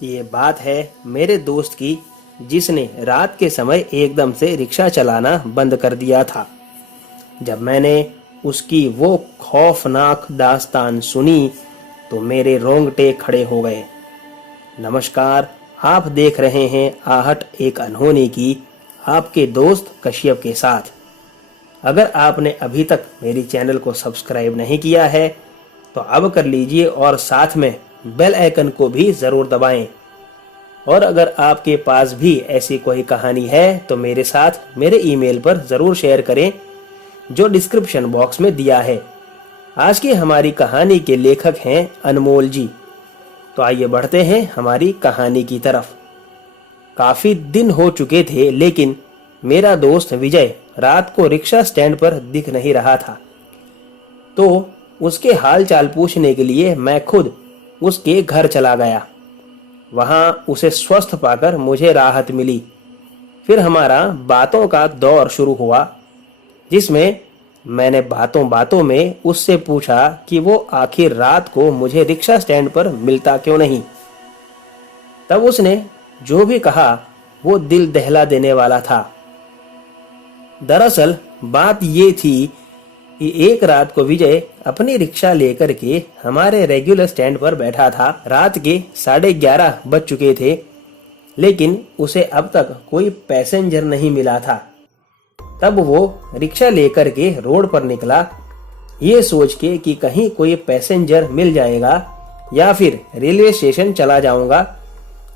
ये बात है मेरे दोस्त की, जिसने रात के समय एकदम से रिक्शा चलाना बंद कर दिया था। जब मैंने उसकी वो खौफनाक दास्तान सुनी तो मेरे रोंगटे खड़े हो गए। नमस्कार, आप देख रहे हैं आहट एक अनहोनी की, आपके दोस्त कश्यप के साथ। अगर आपने अभी तक मेरी चैनल को सब्सक्राइब नहीं किया है तो अब कर लीजिए और साथ में बेल आइकन को भी ज़रूर दबाएं। और अगर आपके पास भी ऐसी कोई कहानी है तो मेरे साथ मेरे ईमेल पर ज़रूर शेयर करें, जो डिस्क्रिप्शन बॉक्स में दिया है। आज की हमारी कहानी के लेखक हैं अनमोल जी। तो आइए बढ़ते हैं हमारी कहानी की तरफ। काफ़ी दिन हो चुके थे, लेकिन मेरा दोस्त विजय रात को रिक्शा स्टैंड पर दिख नहीं रहा था। तो उसके हाल चाल पूछने के लिए मैं खुद उसके घर चला गया। वहां उसे स्वस्थ पाकर मुझे राहत मिली। फिर हमारा बातों का दौर शुरू हुआ, जिसमें मैंने बातों बातों में उससे पूछा कि वो आखिर रात को मुझे रिक्शा स्टैंड पर मिलता क्यों नहीं। तब उसने जो भी कहा वो दिल दहला देने वाला था। दरअसल बात ये थी कि एक रात को विजय अपनी रिक्शा लेकर के हमारे रेगुलर स्टैंड पर बैठा था। रात के 11:30 बज चुके थे, लेकिन उसे अब तक कोई पैसेंजर नहीं मिला था। तब वो रिक्शा लेकर के रोड पर निकला, ये सोच के कि कहीं कोई पैसेंजर मिल जाएगा या फिर रेलवे स्टेशन चला जाऊंगा,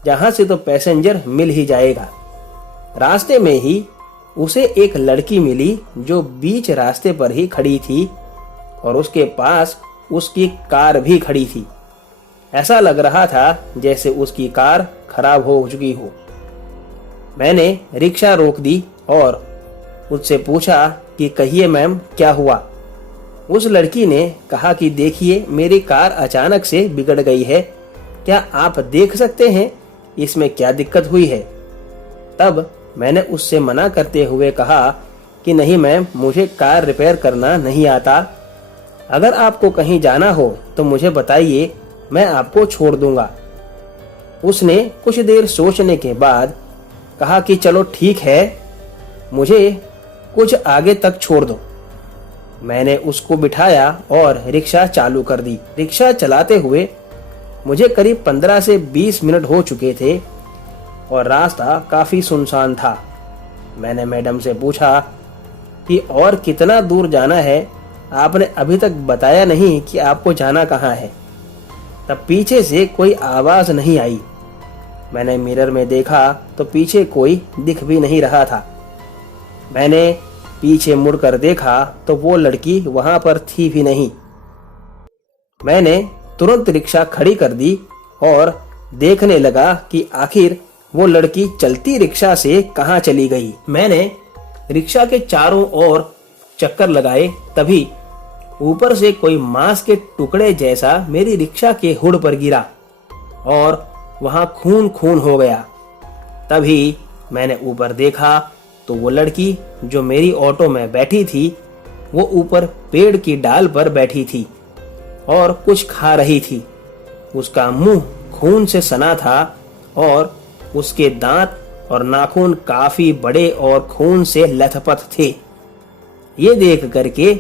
जहां से तो पैसेंजर मिल ही जाएगा। रास्ते में ही उसे एक लड़की मिली जो बीच रास्ते पर ही खड़ी थी और उसके पास उसकी कार भी खड़ी थी। ऐसा लग रहा था जैसे उसकी कार खराब हो चुकी हो। मैंने रिक्शा रोक दी और उससे पूछा कि कहिए मैम, क्या हुआ। उस लड़की ने कहा कि देखिए, मेरी कार अचानक से बिगड़ गई है, क्या आप देख सकते हैं इसमें क्या दिक्कत हुई है। तब मैंने उससे मना करते हुए कहा कि नहीं मैम, मुझे कार रिपेयर करना नहीं आता। अगर आपको कहीं जाना हो तो मुझे बताइए, मैं आपको छोड़ दूंगा। उसने कुछ देर सोचने के बाद कहा कि चलो ठीक है, मुझे कुछ आगे तक छोड़ दो। मैंने उसको बिठाया और रिक्शा चालू कर दी। रिक्शा चलाते हुए मुझे करीब 15 से 20 मिनट हो चुके थे और रास्ता काफी सुनसान था। मैंने मैडम से पूछा कि और कितना दूर जाना है, आपने अभी तक बताया नहीं कि आपको जाना कहाँ है। तब पीछे से कोई आवाज नहीं आई। मैंने मिरर में देखा तो पीछे कोई दिख भी नहीं रहा था। मैंने पीछे मुड़कर देखा तो वो लड़की वहां पर थी भी नहीं। मैंने तुरंत रिक्शा खड़ी कर दी और देखने लगा कि आखिर वो लड़की चलती रिक्शा से कहां चली गई। मैंने रिक्शा के चारों ओर चक्कर लगाए, तभी ऊपर से कोई मांस के टुकड़े जैसा मेरी रिक्शा के हुड पर गिरा और वहां खून खून हो गया। तभी मैंने ऊपर देखा तो वो लड़की जो मेरी ऑटो में बैठी थी, वो ऊपर पेड़ की डाल पर बैठी थी और कुछ खा रही थी। उसका मुंह खून से सना था और उसके दांत और नाखून काफी बड़े और खून से लथपथ थे। ये देख करके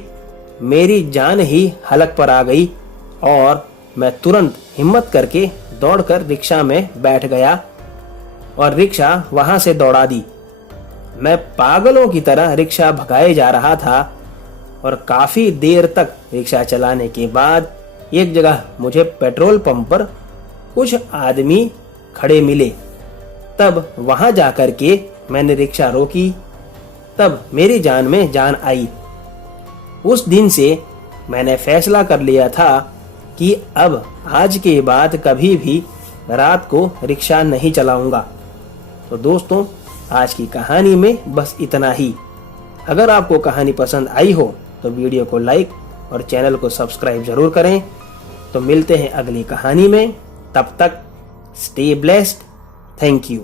मेरी जान ही हलक पर आ गई और मैं तुरंत हिम्मत करके दौड़कर रिक्शा में बैठ गया और रिक्शा वहां से दौड़ा दी। मैं पागलों की तरह रिक्शा भगाए जा रहा था और काफी देर तक रिक्शा चलाने के बाद एक जगह मुझे पेट्रोल पंप पर कुछ आदमी खड़े मिले। तब वहां जाकर के मैंने रिक्शा रोकी। तब मेरी जान में जान आई। उस दिन से मैंने फैसला कर लिया था कि अब आज के बाद कभी भी रात को रिक्शा नहीं चलाऊंगा। तो दोस्तों, आज की कहानी में बस इतना ही। अगर आपको कहानी पसंद आई हो तो वीडियो को लाइक और चैनल को सब्सक्राइब जरूर करें। तो मिलते हैं अगली कहानी में, तब तक स्टे ब्लेस्ड। Thank you.